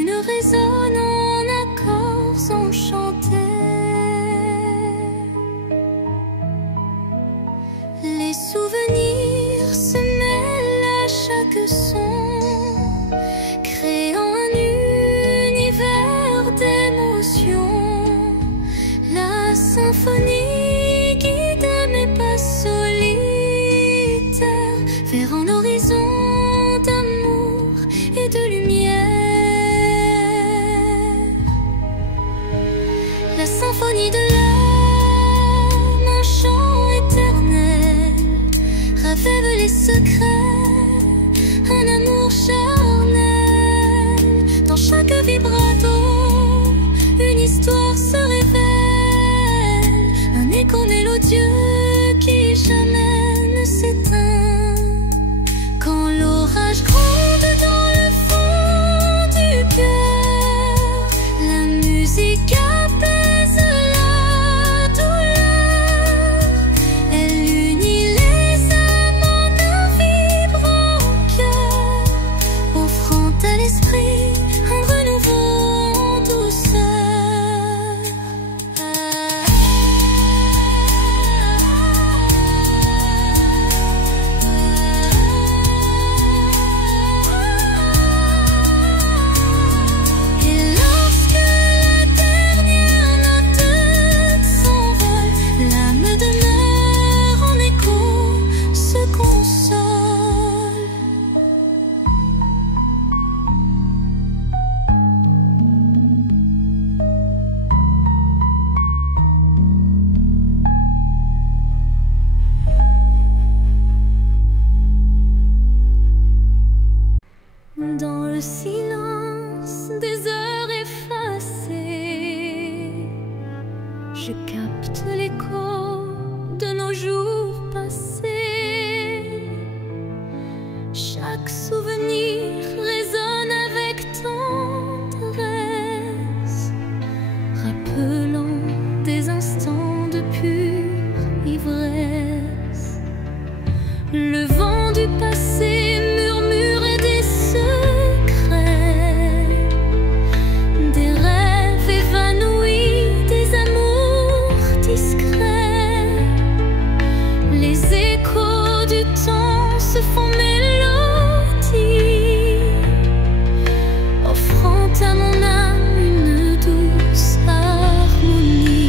chacune résonne en accords enchantés. Les souvenirs se mêlent à chaque son, créant un univers d'émotions. La symphonie guide mes pas solitaires vers un horizon d'amour et de lumière. La symphonie de l'âme, un chant éternel, rêve les secrets, un amour charnel. Dans chaque vibrato, une histoire se révèle, un écho mélodieux qui jamais ne s'éteint. Quand l'orage gronde dans le fond du cœur, la musique apaise la douleur. Elle unit les âmes en un vibrant cœur, offrant à l'esprit un renouveau en douceur. Et lorsque la dernière note s'envole, l'âme demeure en écho, se console. Dans le silence des heures effacées, je capte l'écho de nos jours passés. Chaque souvenir résonne avec tendresse, rappelant des instants de pure ivresse. Le vent du passé murmure des secrets, des rêves évanouis, des amours discrets. Les échos du temps se font mélodie, offrant à mon âme une douce harmonie.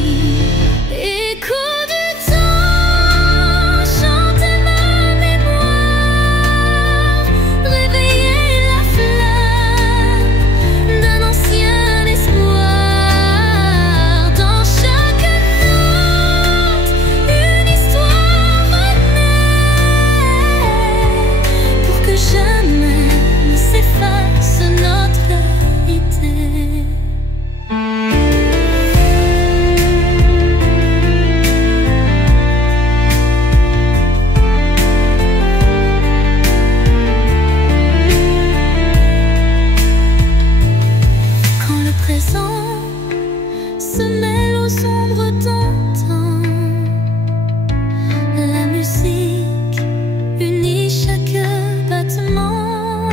Écho du temps, chantez ma mémoire, réveillez la flamme d'un ancien espoir. Dans chaque note, une histoire renaît, pour que jamais ne s'efface notre idée. Quand le présent se mêle aux ombres d'antan, la musique unit chaque battement.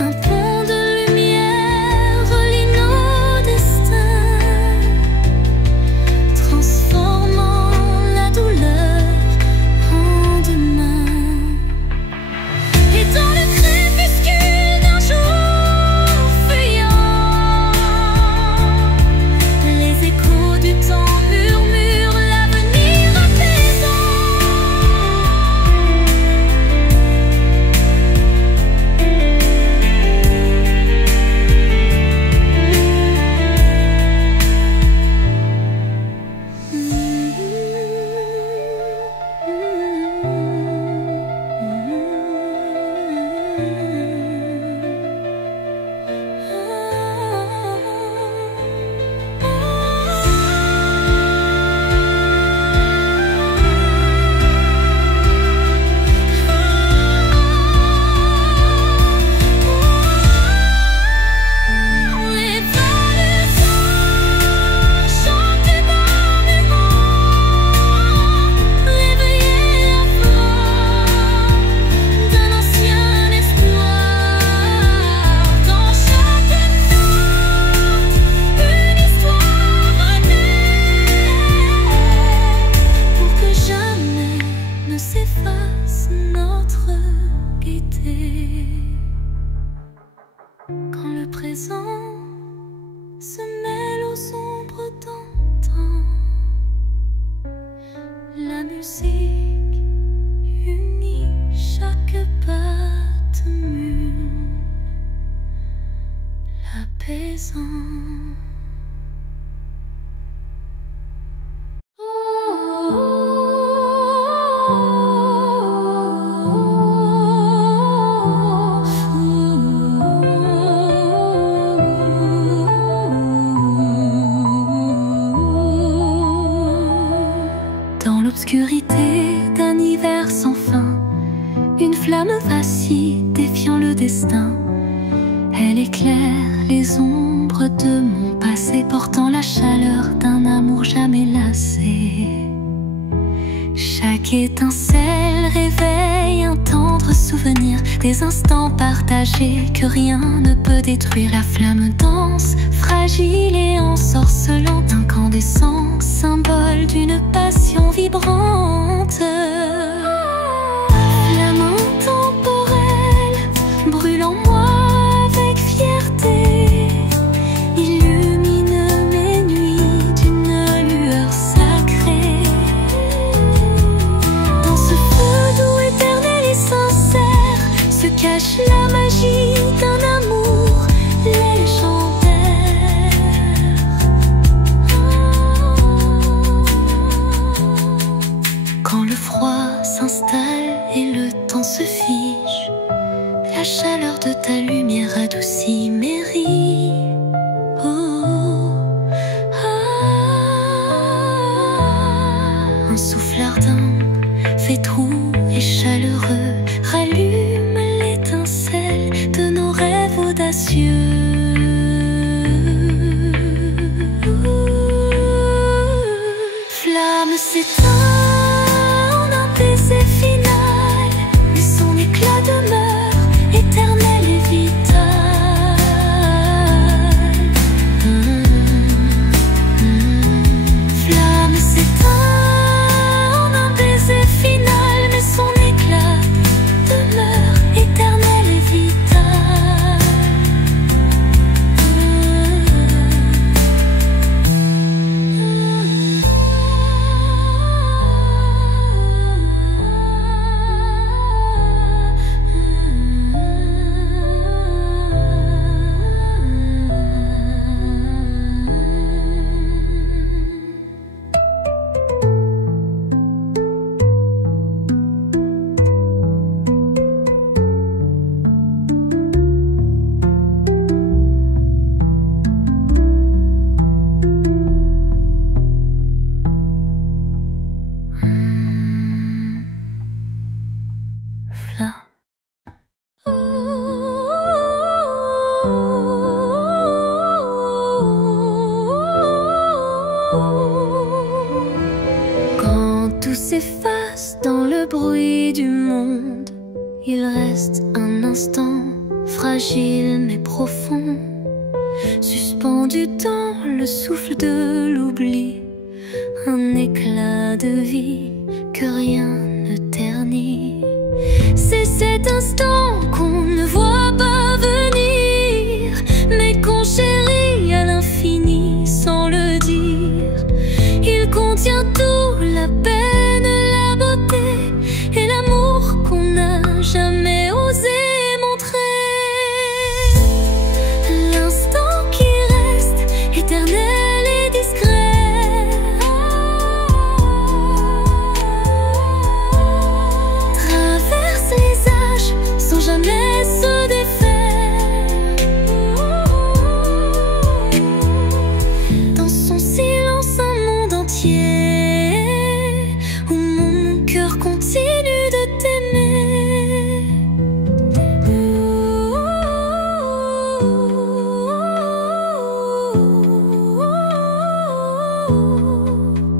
Un pont de lumière relie nos destins, transformant la douleur en demain. Et dans le crépuscule d'un jour fuyant, quand le présent se mêle aux ombres d'antan. La musique unit chaque battement, l'apaisant. Dans l'obscurité d'un hiver sans fin, une flamme vacille défiant le destin. Elle éclaire les ombres de mon passé, portant la chaleur d'un amour jamais lassé. Chaque étincelle réveille un tendre souvenir, des instants partagés que rien ne peut détruire. La flamme danse, fragile et ensorcelante, incandescent, symbole d'une passion vibrante. Flamme intemporelle, brûle en moi avec fierté, illumine mes nuits d'une lueur sacrée. Dans ce feu doux, éternel et sincère, se cache la magie d'un amour légendaire. Quand le froid s'installe et le temps se fige, la chaleur de ta lumière adoucit mes rides. Un souffle ardent, fait roux et chaleureux, rallume l'étincelle de nos rêves audacieux. Flamme s'éteint en un baiser final, mais son éclat demeure éternel et vital. Flamme s'éteint en un baiser final, mais son éclat demeure éternel et vital. Quand tout s'efface dans le bruit du monde, il reste un instant fragile mais profond, suspendu dans le souffle de l'oubli, un éclat de vie que rien ne ternit. C'est cet instant qu'on ne voit pas venir, mais qu'on chérit à l'infini sans le dire. Il contient tout, la peine, la beauté et l'amour qu'on n'a jamais osé montrer. L'instant qui reste éternel et discret, traverse les âges sans jamais se défaire. Dans son silence, un monde entier où mon cœur continue de t'aimer.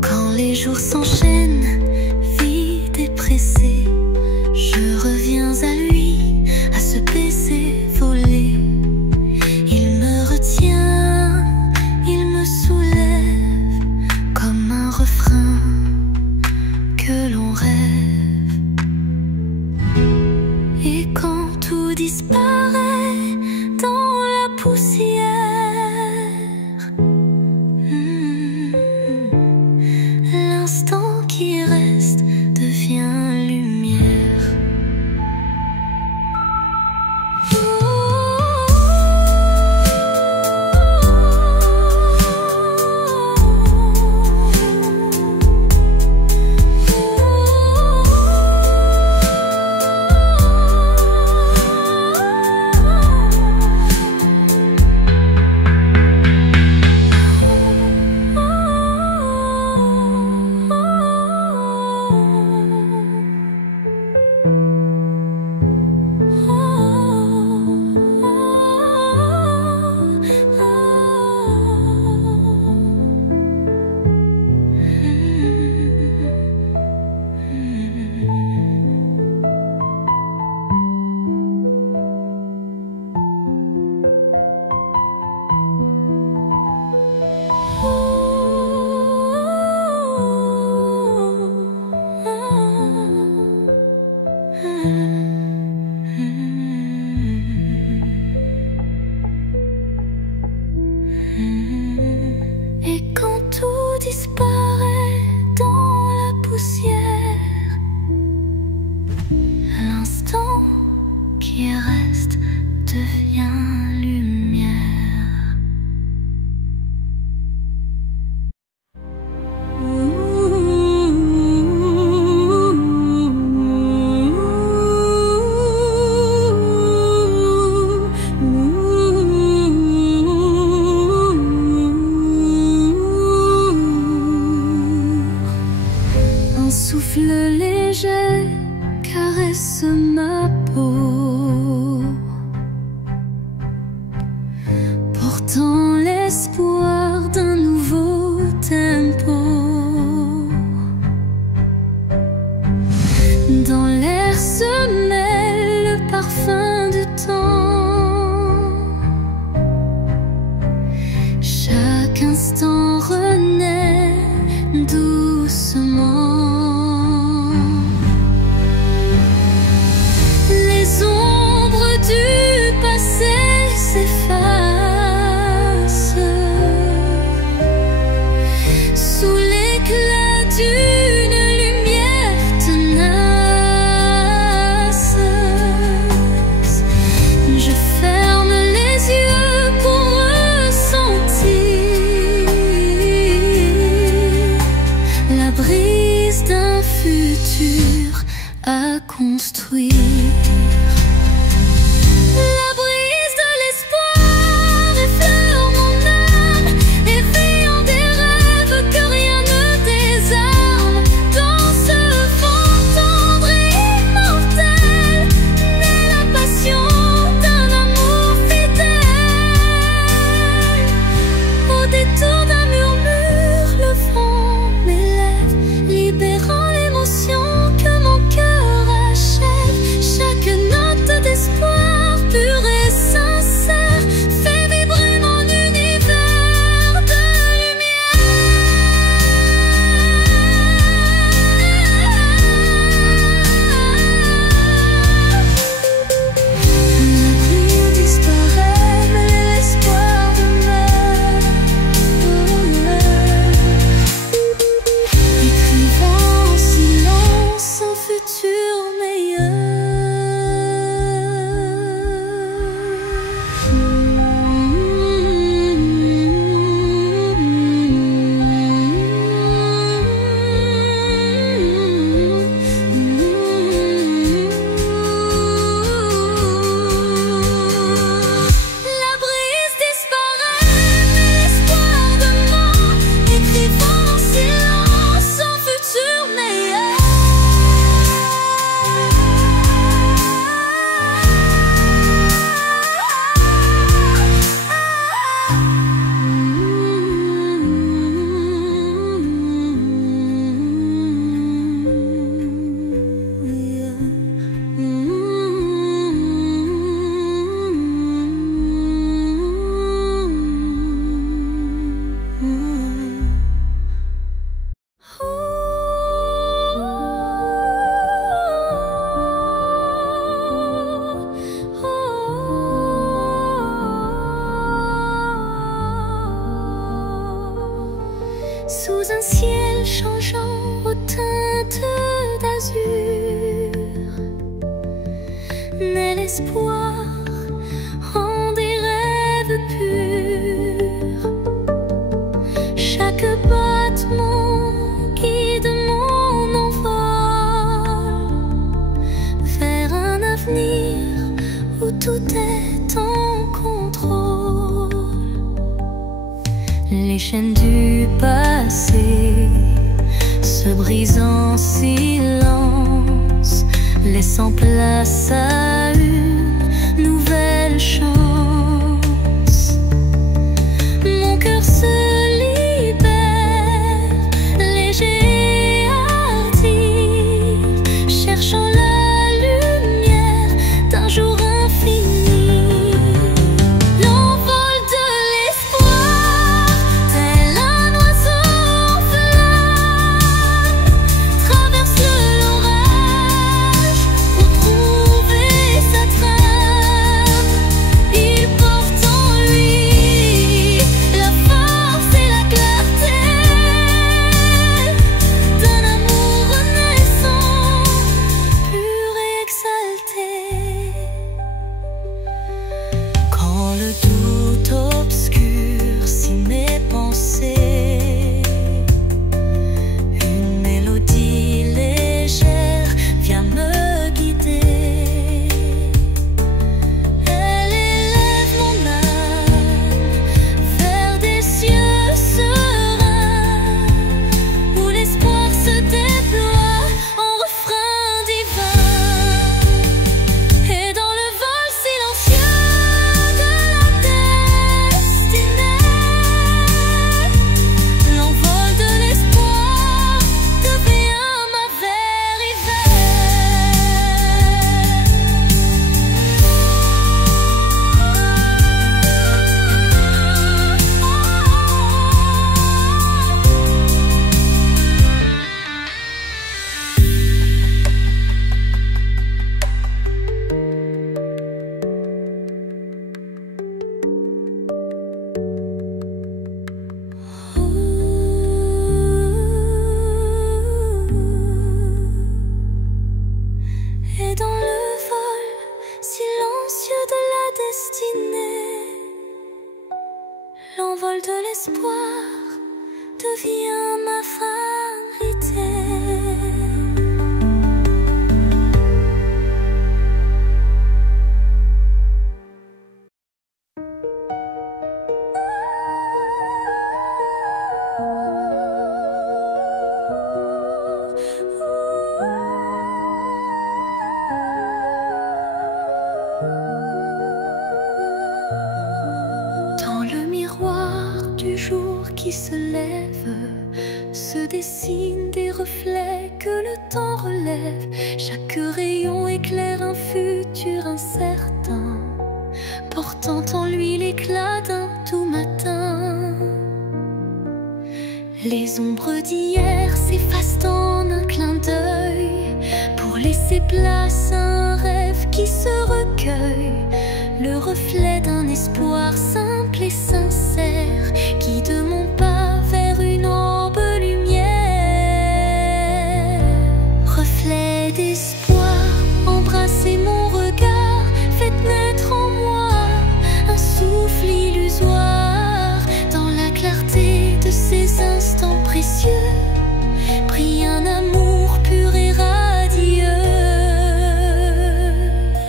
Quand les jours s'enchaînent, vides et pressés, je reviens à lui, à ce baiser volé. Il me retient, il me soulève comme un refrain que l'on rêve. Et quand tout disparaît dans poussière. L'instant qui reste devient lumière. Et quand tout disparaît dans la poussière, l'instant qui reste devient lumière. Un souffle léger caresse ma peau, portant l'espoir d'un nouveau tempo. Dans l'air se mêle le parfum du temps. Chaque instant renaît doucement. Les ombres du passé s'effacent sous l'éclat d'une lumière tenace. Je ferme les yeux pour ressentir sous un ciel changeant aux teintes d'azur, naît l'espoir en des rêves purs. Chaque battement guide mon envol vers un avenir où tout est en contrôle. Les chaînes du passé se brisent en silence, laissant place à une nouvelle chance. Mon cœur se libère, léger et hardi, cherchant la lumière d'un jour infini. L'envol de l'espoir, tel un oiseau en flamme, traverse l'orage pour trouver sa trame. Il porte en lui la force et la clarté d'un amour renaissant, pur et exalté. Quand le doute obscurcit mes pensées, une mélodie légère vient me guider. Elle élève mon âme vers des cieux sereins, où l'espoir se déploie en refrain divin. Et dans le vol silencieux de la destinée, l'envol de l'espoir devient ma vérité. Et dans le vol silencieux de la destinée, l'envol de l'espoir devient ma vérité. Dans le miroir du jour qui se lève, se dessinent des reflets que le temps relève. Chaque rayon éclaire un futur incertain, portant en lui l'éclat d'un tout matin. Les ombres d'hier s'effacent en un clin d'œil, pour laisser place à un rêve qui se recueille. Le reflet d'un espoir simple et sincère guide mon pas vers une orbe lumière. Reflet d'espoir, embrassez mon regard, faites naître en moi un souffle illusoire. Dans la clarté de ces instants précieux brille un amour pur et radieux.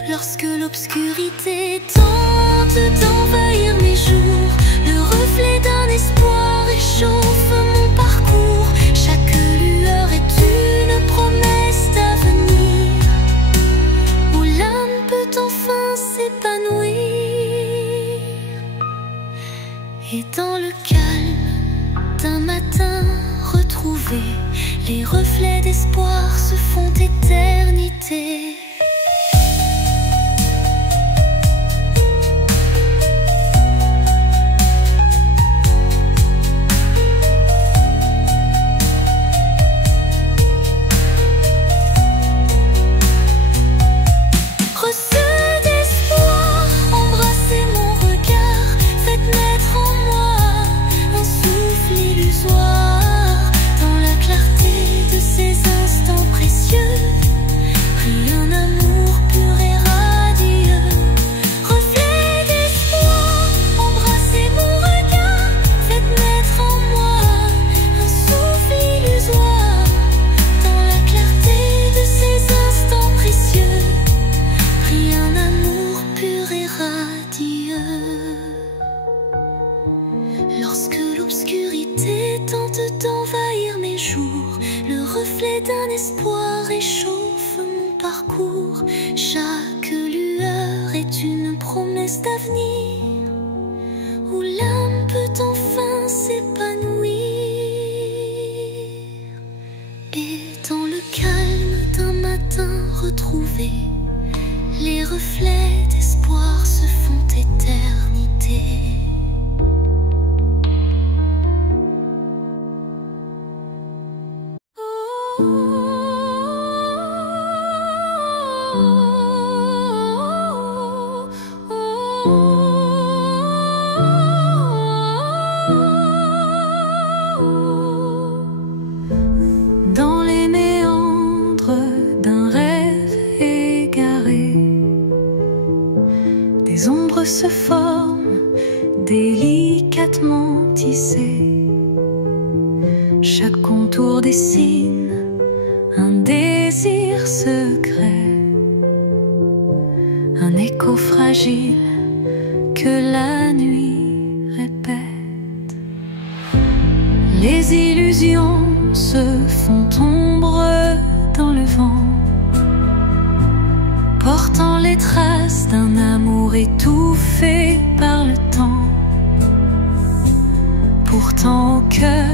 Lorsque l'obscurité tente d'envahir mes jours, le reflet d'un espoir réchauffe mon parcours. Chaque lueur est une promesse d'avenir, où l'âme peut enfin s'épanouir. Et dans le calme d'un matin retrouvé, les reflets d'espoir se font éternité. Faites naître en moi un souffle illusoire. reflet d'un espoir réchauffe mon parcours. Chaque lueur est une promesse d'avenir, où l'âme peut enfin s'épanouir. Et dans le calme d'un matin retrouvé, les reflets d'espoir se font éternité. Dans les méandres d'un rêve égaré, des ombres se forment, délicatement tissées. Chaque contour dessine un désir secret, un écho fragile que la nuit répète. Les illusions se font ombre dans le vent, portant les traces d'un amour étouffé par le temps. Pourtant au cœur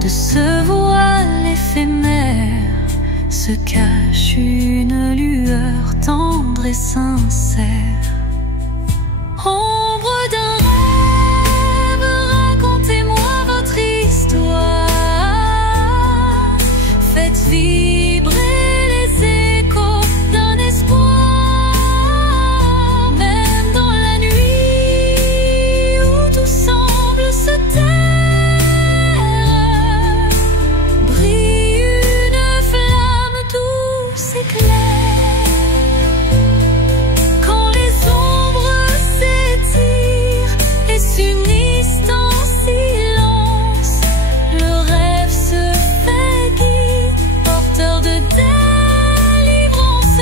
de ce voile éphémère se cache une lueur tendre et sincère. Ombre d'un rêve, racontez-moi votre histoire. Faites vibrer les échos d'un espoir. Même dans la nuit où tout semble se taire, brille une flamme douce et claire. Quand les ombres s'étirent et s'unissent en silence, le rêve se fait guide, porteur de délivrance.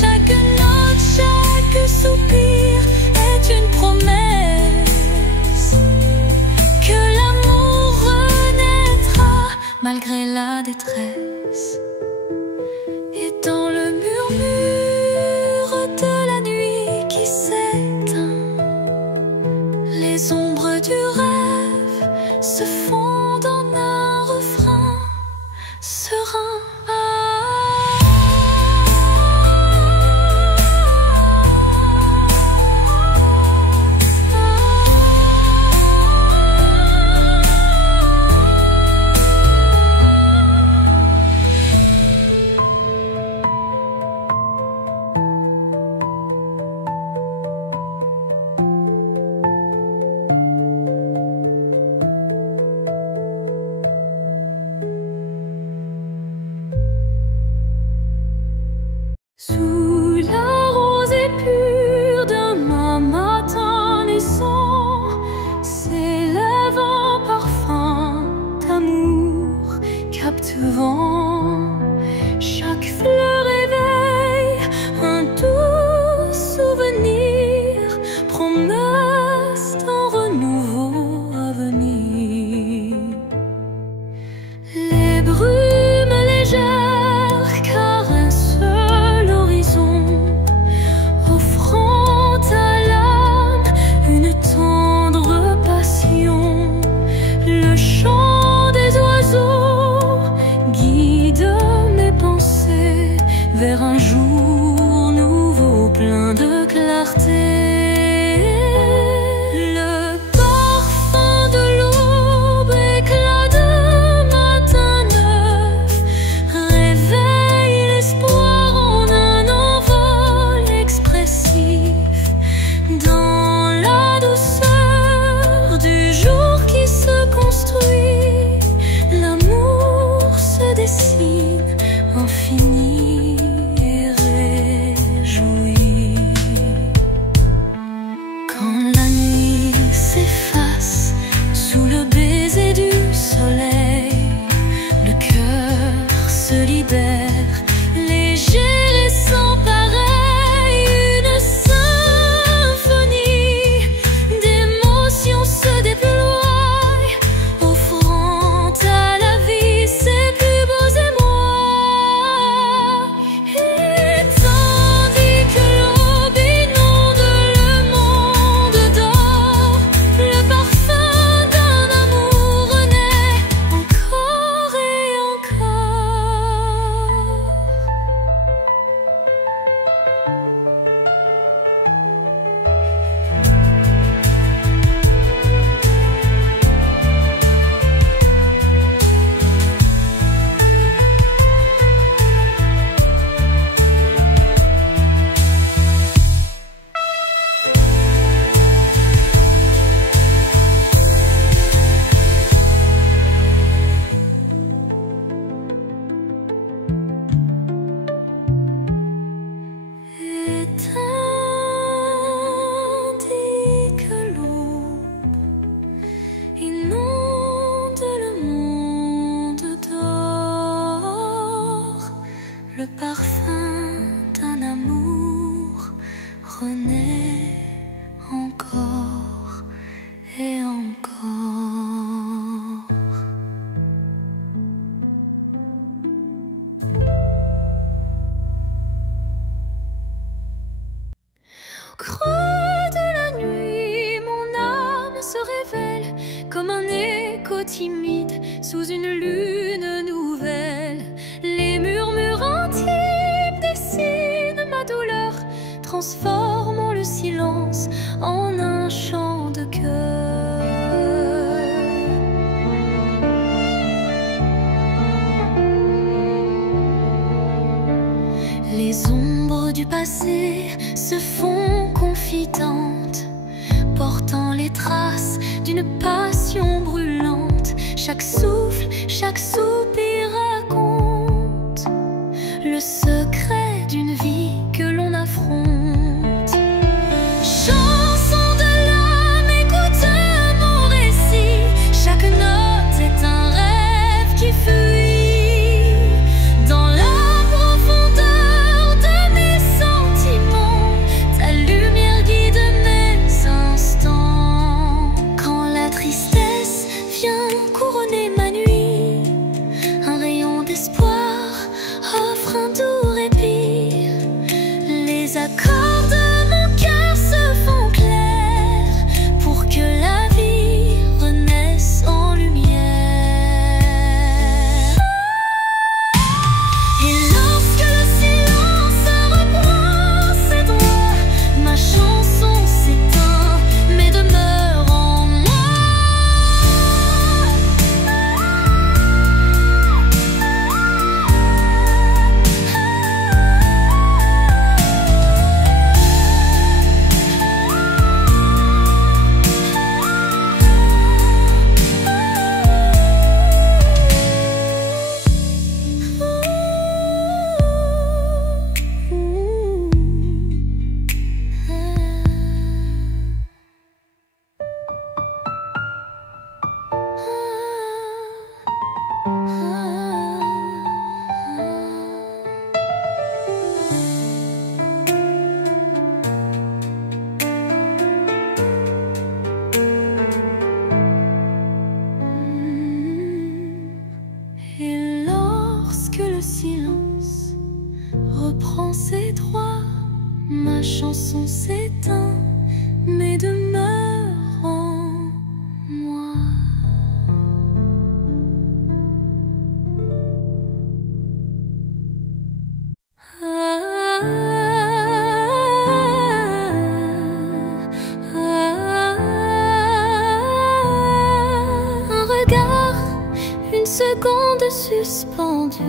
Chaque note, chaque soupir est une promesse que l'amour renaîtra malgré la détresse. Et dans le murmure de la nuit qui s'éteint, les ombres du rêve se fondent en un refrain serein. ombre timide sous une lune nouvelle. Les murmures intimes dessinent ma douleur, transformant le silence en un chant de cœur. Les ombres du passé se font confidentes, portant les traces d'une passion brûlante. Chaque souffle, chaque soupir raconte le secret d'une vie que l'on affronte. Chanson de l'âme, écoute mon récit. Chaque note est un rêve qui fuit dans la profondeur de mes sentiments. Ta lumière guide mes instants. Quand la tristesse vient couronner ma nuit, un rayon d'espoir offre un doux répit. Les accords de mon cœur se font clairs pour que la vie renaisse en lumière. Et lorsque le silence reprend ses droits, ma chanson s'éteint mais demeure en moi. Et lorsque le silence reprend ses droits, ma chanson s'éteint mais demeure en moi. Un regard, une seconde suspendue,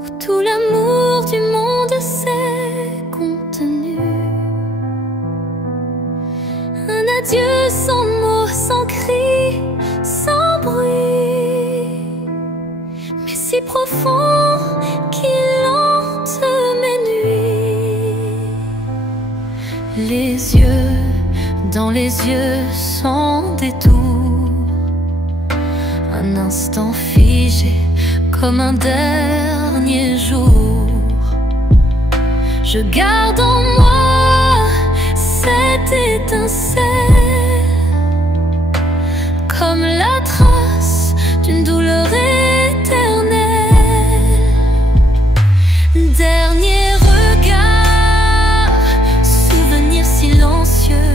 où tout l'amour du monde s'est contenu. Un adieu sans mots, sans cri, sans bruit, mais si profond qu'il hante mes nuits. Les yeux dans les yeux sans détour, un instant figé comme un dernier jour. Je garde en moi cette étincelle, comme la trace d'une douleur éternelle. Dernier regard, souvenir silencieux,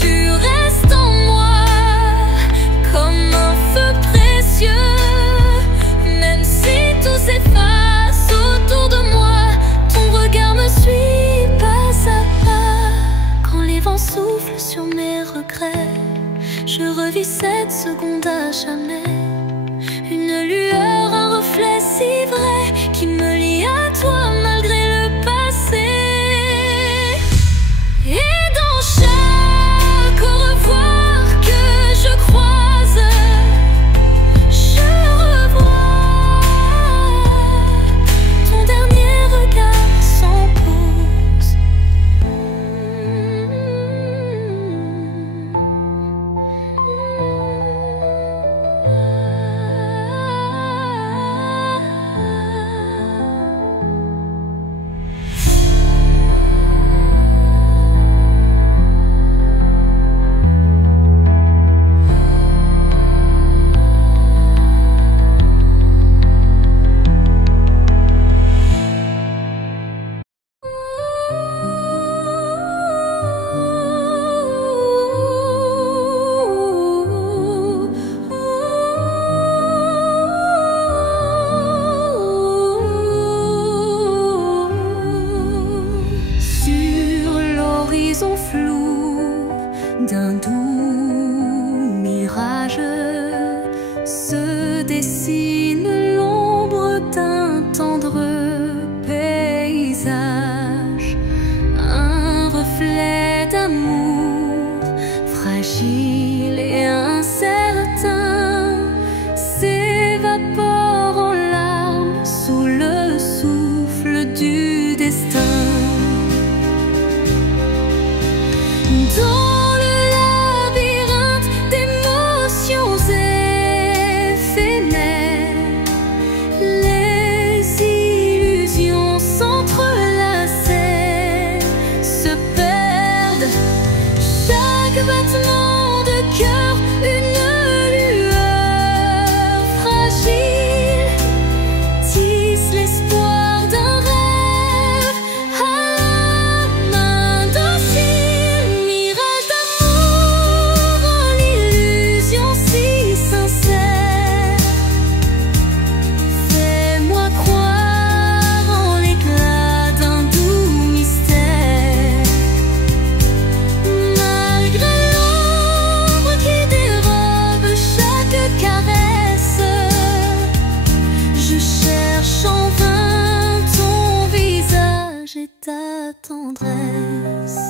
tu restes en moi comme un feu précieux. Même si tout s'efface autour de moi, ton regard me suit pas à pas. Quand les vents soufflent sur mes regrets, je revis cette seconde à jamais. Une lueur, un reflet si vrai qui me lie à toi malgré le passé. Et dans chaque au revoir que je croise, je revois ton dernier regard sans pause. l'horizon flou d'un doux mirage se dessine l'ombre d'un tendre paysage, un reflet d'amour fragile et incertain s'évapore en larmes sous le souffle du destin. Dans le labyrinthe d'émotions éphémères, les illusions s'entrelacent, se perdent. Chaque battement de cœur, une lueur fragile, tisse l'espoir d'un rêve à la main docile. Mirage d'amour en l'illusion si sincère, fais-moi croire en l'éclat d'un doux mystère. Malgré l'ombre qui dérobe chaque caresse, je cherche en vain ton visage et ta tendresse.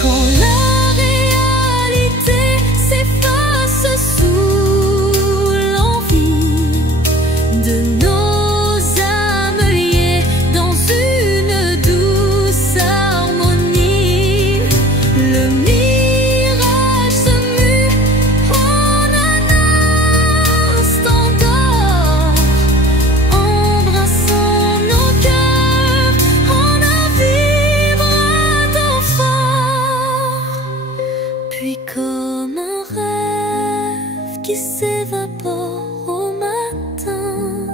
Quand la réalité s'efface sous l'envie de nos âmes liées dans une douce harmonie, le mirage se mue en un instant d'or, embrassant nos cœurs en un vibrato fort. Puis comme un rêve qui s'évapore au matin,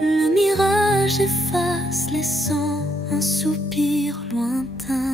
le mirage efface, laissant un soupir lointain.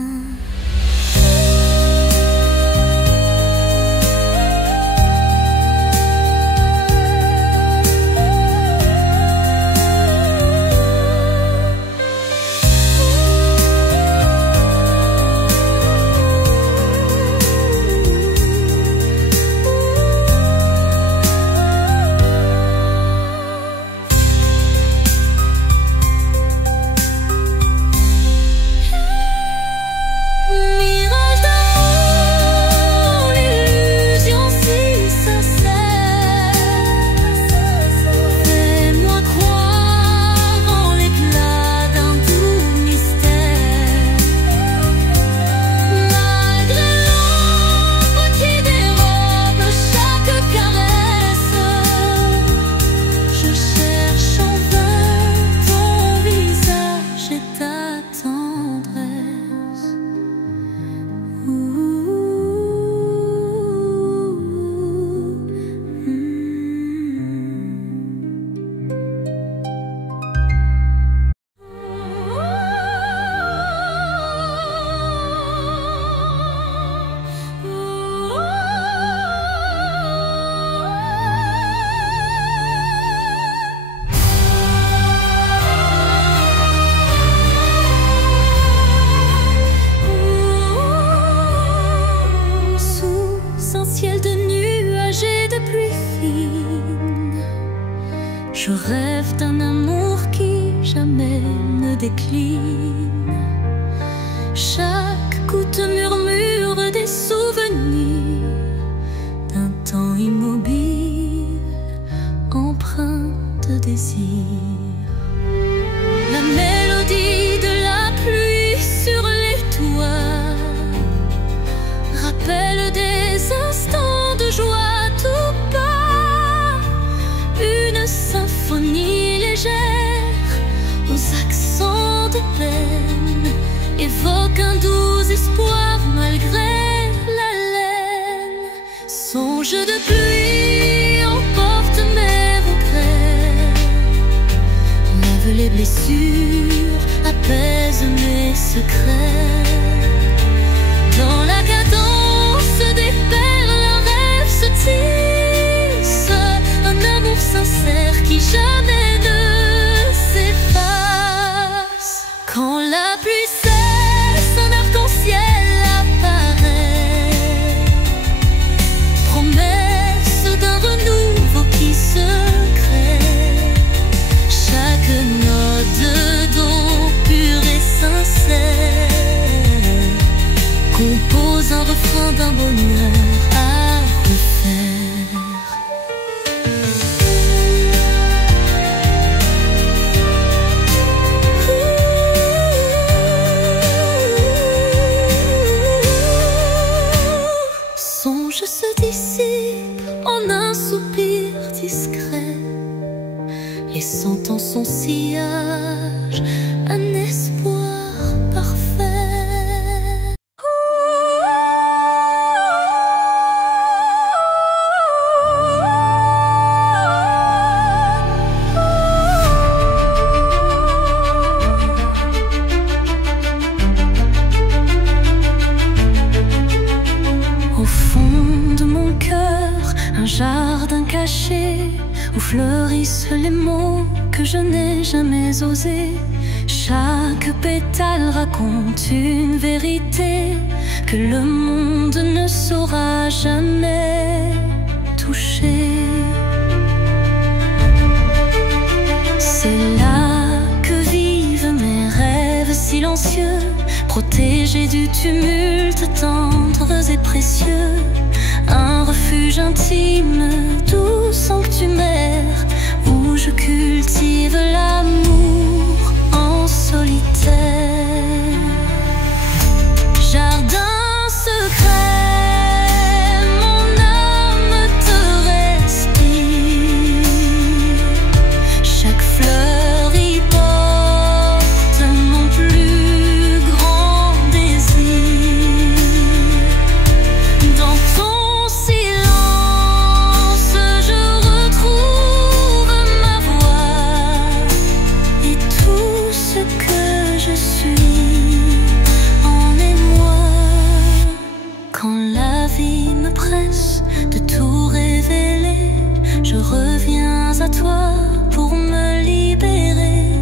Mirage d'amour, l'illusion si sincère, fais-moi croire en l'éclat d'un doux mystère. Malgré l'ombre qui dérobe chaque caresse, je cherche en vain ton visage et ta tendresse. Sous un ciel de nuages et de pluie fine, je rêve d'un amour qui jamais ne décline. Chaque goutte murmure des souvenirs d'un temps immobile, empreint de désir. La mélodie de la pluie sur les toits rappelle des instants de joie tout bas, une symphonie légère aux accents de peine évoque un doux espoir malgré la laine. Songe de pluie emporte mes regrets, lave les blessures, apaise mes secrets. Dans la cadence des perles, un rêve se tisse, un amour sincère qui jamais ne s'efface. Quand la pluie cesse, un arc-en-ciel apparaît, promesse d'un renouveau qui se crée. Chaque note d'eau pure et sincère compose un refrain d'un bonheur à refaire. Songe se dissipe en un soupir discret, laissant en son sillage un espoir parfait. Au fond de mon cœur, un jardin caché où fleurissent les mots que je n'ai jamais osés. Chaque pétale raconte une vérité que le monde ne saura jamais toucher. C'est là que vivent mes rêves silencieux, protégés du tumulte, tendres et précieux. Un refuge intime, doux sanctuaire, où je cultive l'amour en solitaire. Jardin secret, mon âme te respire. Chaque fleur y porte mon plus grand désir. Dans ton silence, je retrouve ma voix et tout ce que je suis en émoi. Quand la vie me presse de tout révéler, je reviens à toi pour me libérer.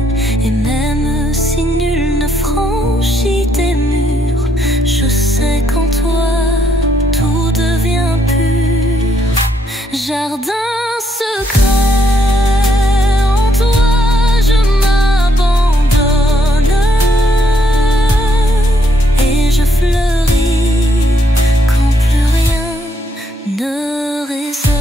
Et même si nul ne franchit tes murs, je sais qu'en toi tout devient pur. Jardin secret, en toi je m'abandonne et je fleuris quand plus rien ne résonne.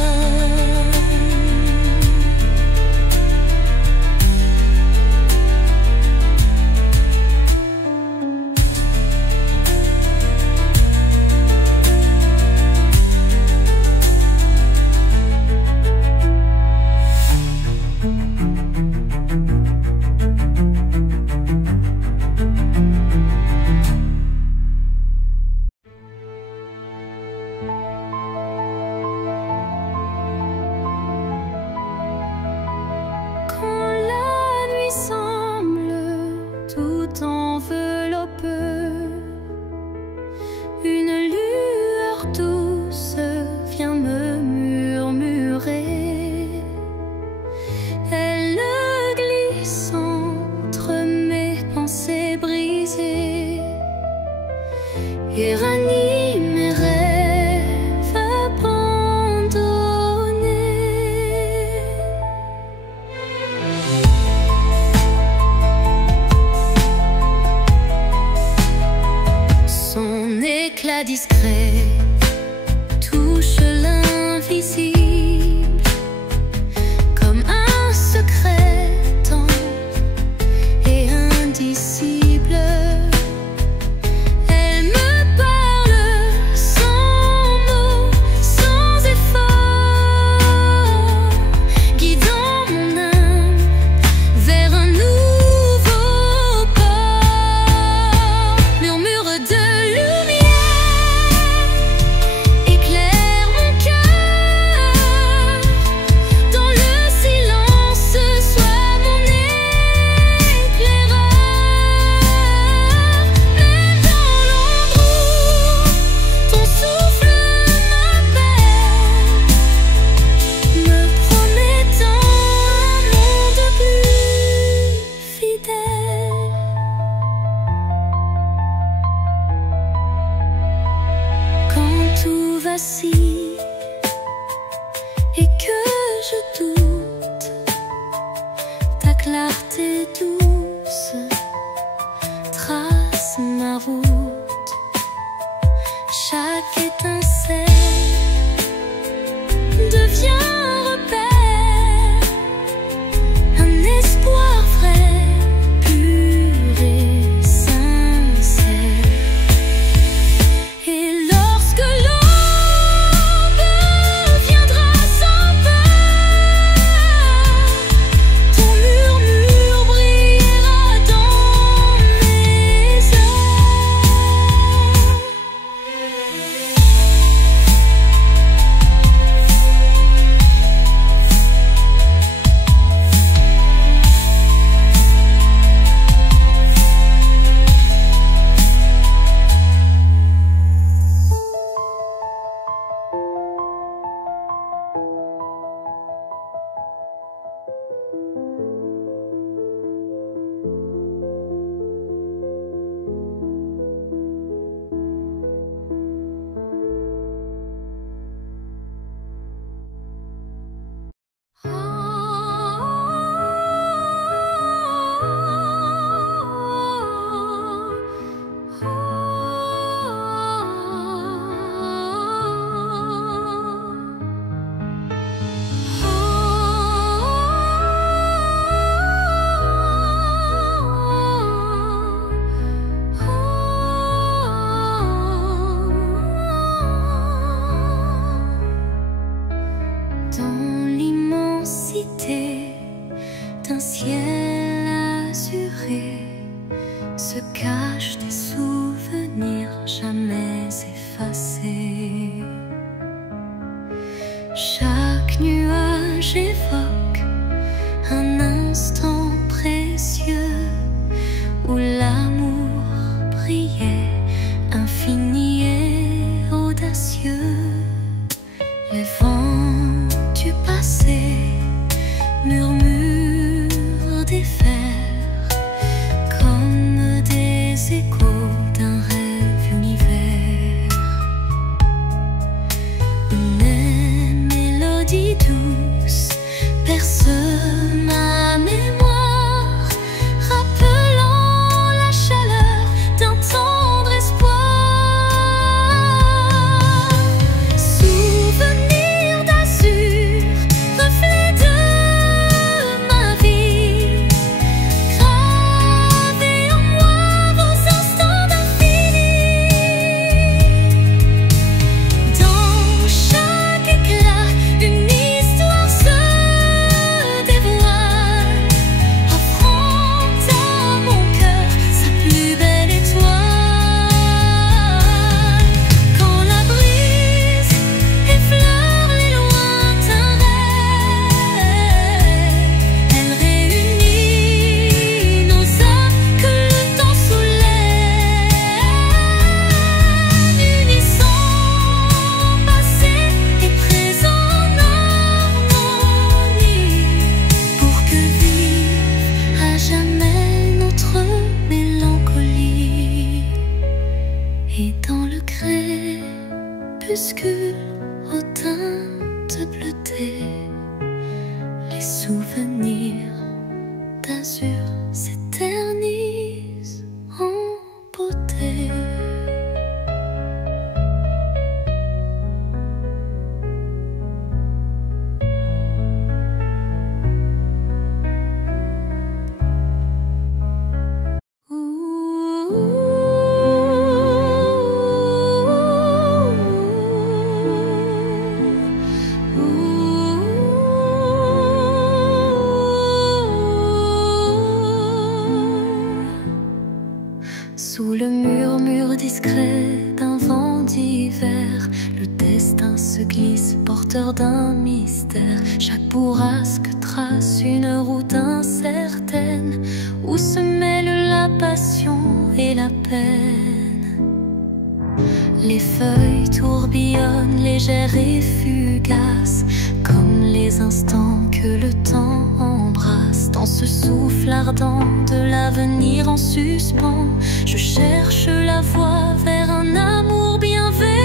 Quand la nuit semble tout envelopper, une lueur douce vient me murmurer. Elle glisse entre mes pensées brisées et ranime mes rêves abandonnés. Son éclat discret touche l'invisible comme un secret tendre et indicible. Elle me parle sans mots, sans effort, guidant mon âme vers un nouveau port. Murmure de lumière éclaire mon assis et que je doute, ta clarté douce trace ma route. Chaque étincelle devient un repère, un espoir frais, pur et sincère. Et lorsque l'aube viendra sans peur, ton murmure brillera dans mes heures. Dans l'immensité d'un ciel azuré se cachent des souvenirs jamais effacés. Chaque nuage évoque un instant précieux où l'amour brillait, infini et audacieux. Les vents du passé murmurent des vers comme des échos d'un rêve univers. Une mélodie douce berce ma mémoire, rappelant la chaleur d'un tendre espoir. Souvenir d'azur, reflet de ma vie, gravé en moi vos instants d'infini. Dans chaque éclat, une histoire se dévoile, offrant à mon cœur sa plus belle étoile. Quand la brise effleure les lointains rêves, elle réunit nos âmes que le temps soulève, unissant passé et présent en harmonie, pour que vive à jamais notre mélancolie. Et dans le crépuscule aux teintes bleutées, les souvenirs d'azur s'éternisent en beauté. Sous le murmure discret d'un vent d'hiver, le destin se glisse, porteur d'un mystère. Chaque bourrasque trace une route incertaine, où se mêlent la passion et la peine. Les feuilles tourbillonnent, légères et fugaces, comme les instants que le temps embrasse. Dans ce souffle ardent de l'avenir en suspens, je cherche la voie vers un amour bienveillant.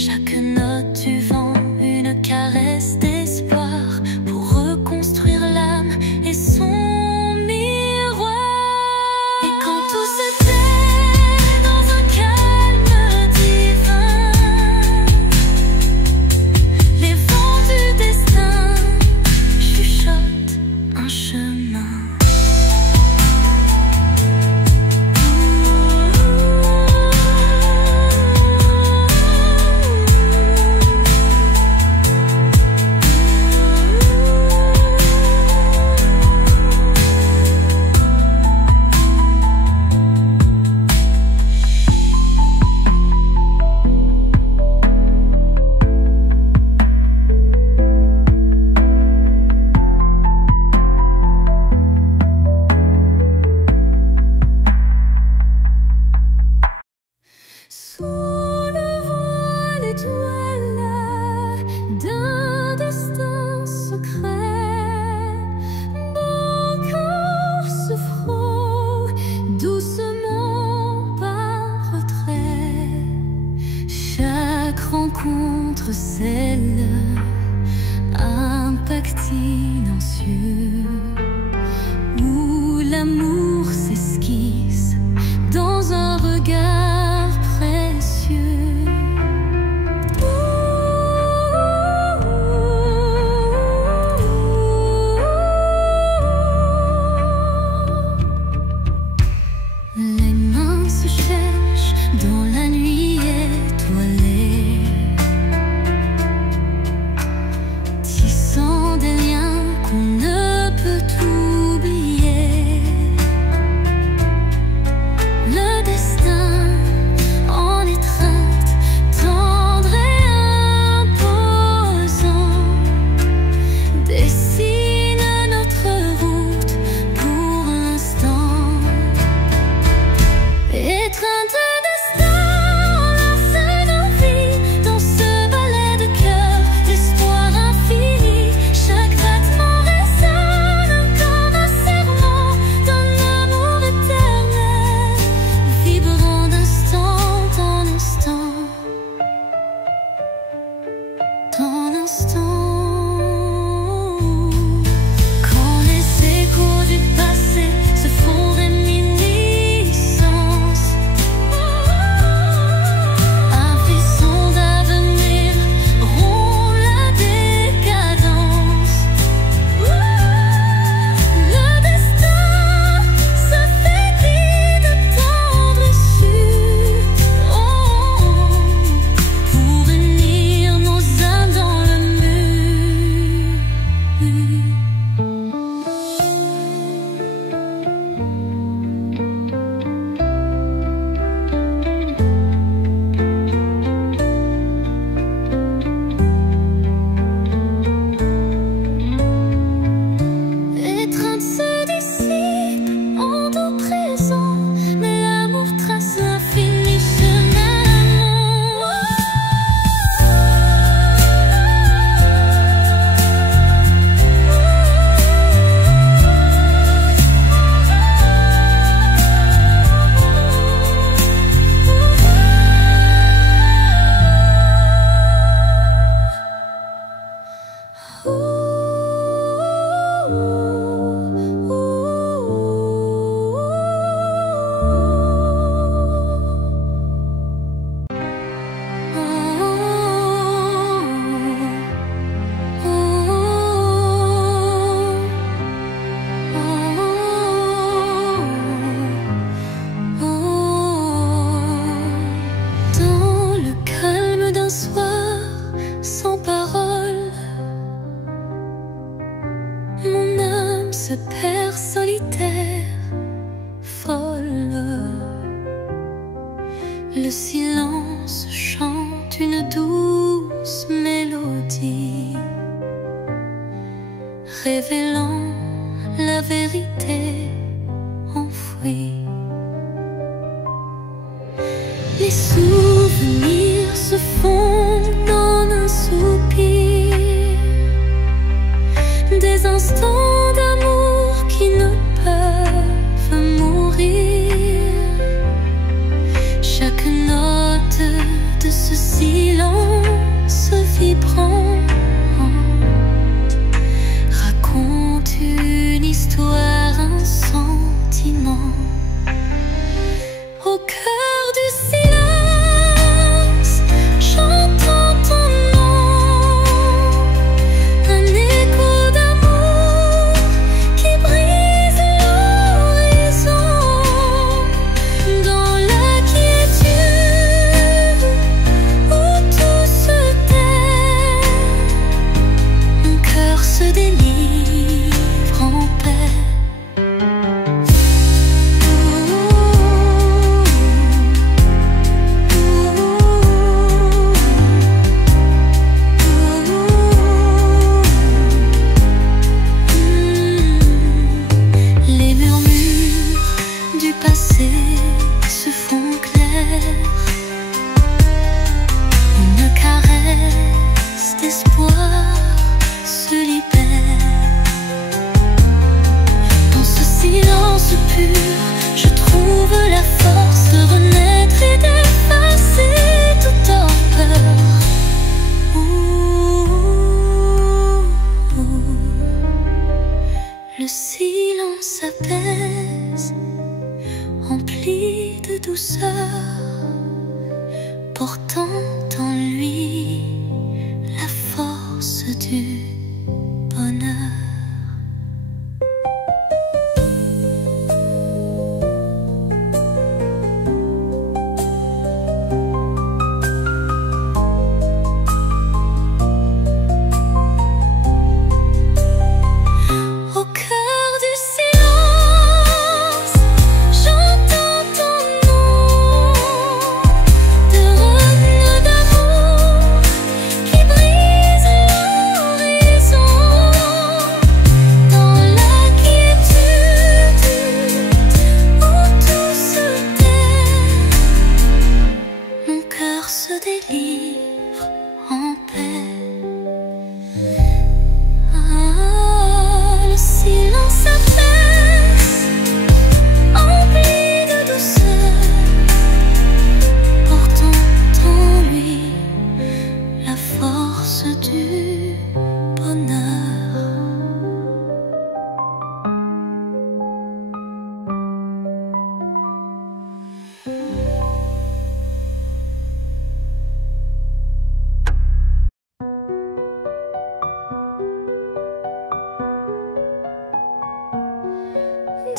Chaque note du vent, une caresse d'espoir pour reconstruire l'âme et son miroir. Et quand tout se tait dans un calme divin, les vents du destin chuchotent un chemin. Sous le voile étoile d'un destin secret, mon cœur se frôle doucement par retrait. Chaque rencontre scelle un pacte silencieux où l'amour s'esquisse dans un regard précieux. Les mains se cherchent dans la nuit étoilée, tissant des liens qu'on ne peut oublier. Le destin l'espoir se libère. Dans ce silence pur, je trouve la force de renaître et d'effacer toute torpeur. Le silence apaise, rempli de douceur, portant en lui la force du bonheur.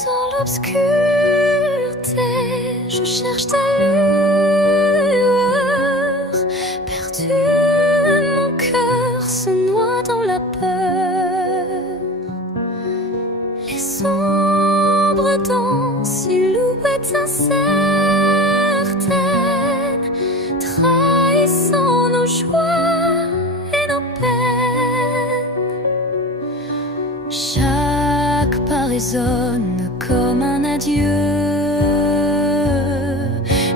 Dans l'obscurité, je cherche ta lueur. Perdu, mon cœur se noie dans la peur. Les ombres dansent, silhouettes incertaines, trahissant nos joies et nos peines. Chaque pas résonne comme un adieu,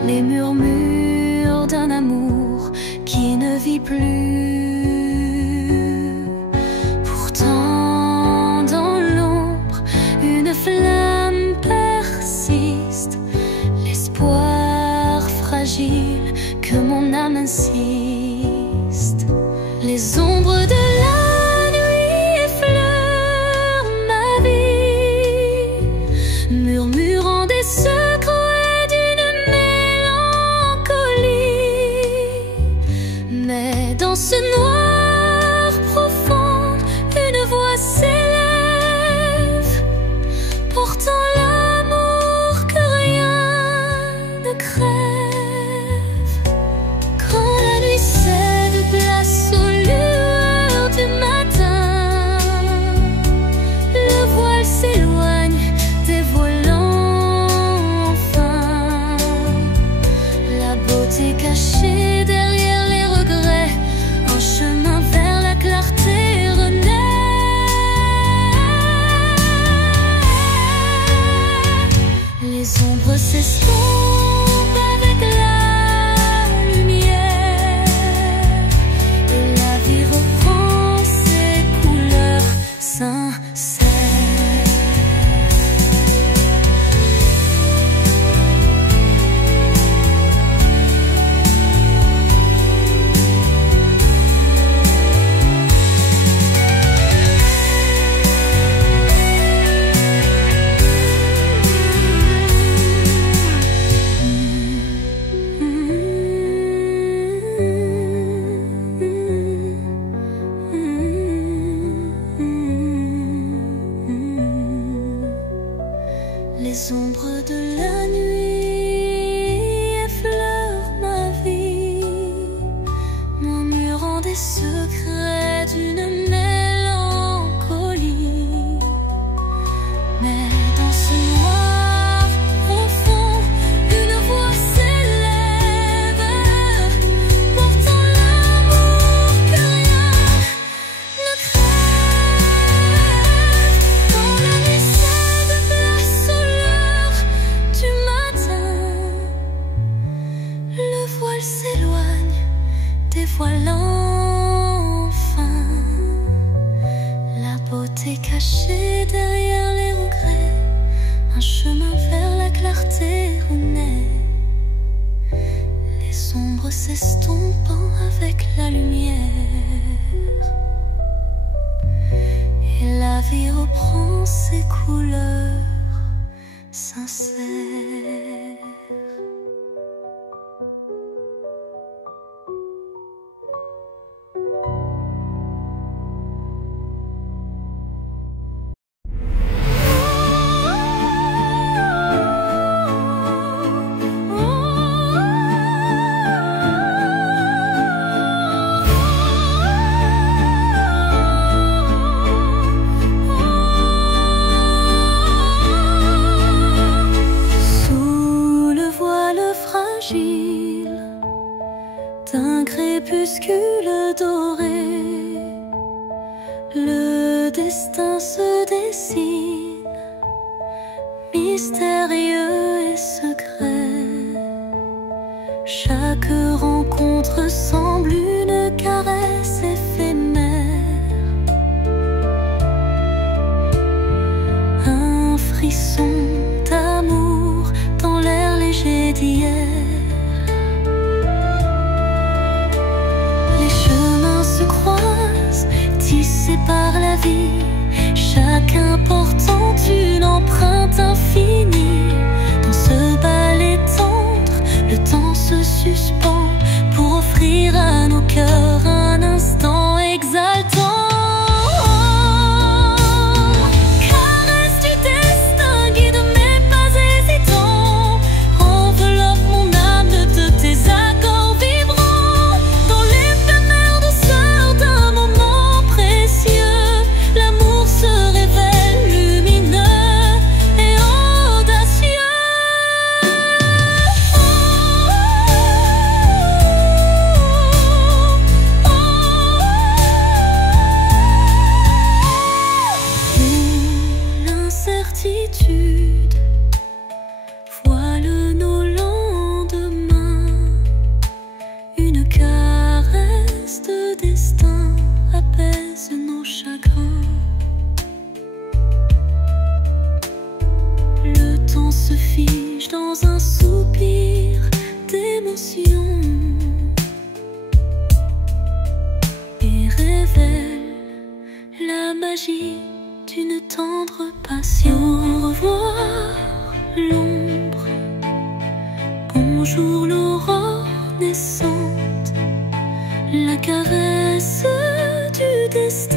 les murmures d'un amour qui ne vit plus. Pourtant dans l'ombre, une flamme persiste, l'espoir fragile que mon âme insiste. Les ombres de murmurant des secrets d'une mélancolie. Mais dans ce noir profond, une voix s'élève, portant l'amour que rien ne crève. Quand la nuit cède place aux lueurs du matin, le voile s'éloigne, dévoilant enfin la beauté cachée derrière les regrets. Un chemin vers la clarté renaît. Les ombres s'estompent avec la lumière et la vie reprend ses couleurs sincères. Les ombres de la nuit effleurent ma vie, murmurant des secrets d'une mélancolie. Mais dans ce noir profond, une voix s'élève, portant l'amour que rien ne crève. Quand la nuit cède place aux lueurs du matin, le voile s'éloigne, dévoilant enfin caché derrière les regrets, un chemin vers la clarté renaît, les ombres s'estompant avec la lumière, et la vie reprend ses couleurs sincères. D'un crépuscule doré, le destin se dessine, mystérieux et secret. Chaque rencontre semble une caresse éphémère, un frisson d'amour dans l'air léger d'hier. Tissés par la vie, chacun portant une empreinte infinie. Dans ce ballet tendre, le temps se suspend pour offrir à nos cœurs un instant exaltant. Voile nos lendemains, une caresse de destin apaise nos chagrins. Le temps se fige dans un soupir d'émotion et révèle la magie d'une tendre passion. Au revoir l'ombre, bonjour l'aurore naissante, la caresse du destin.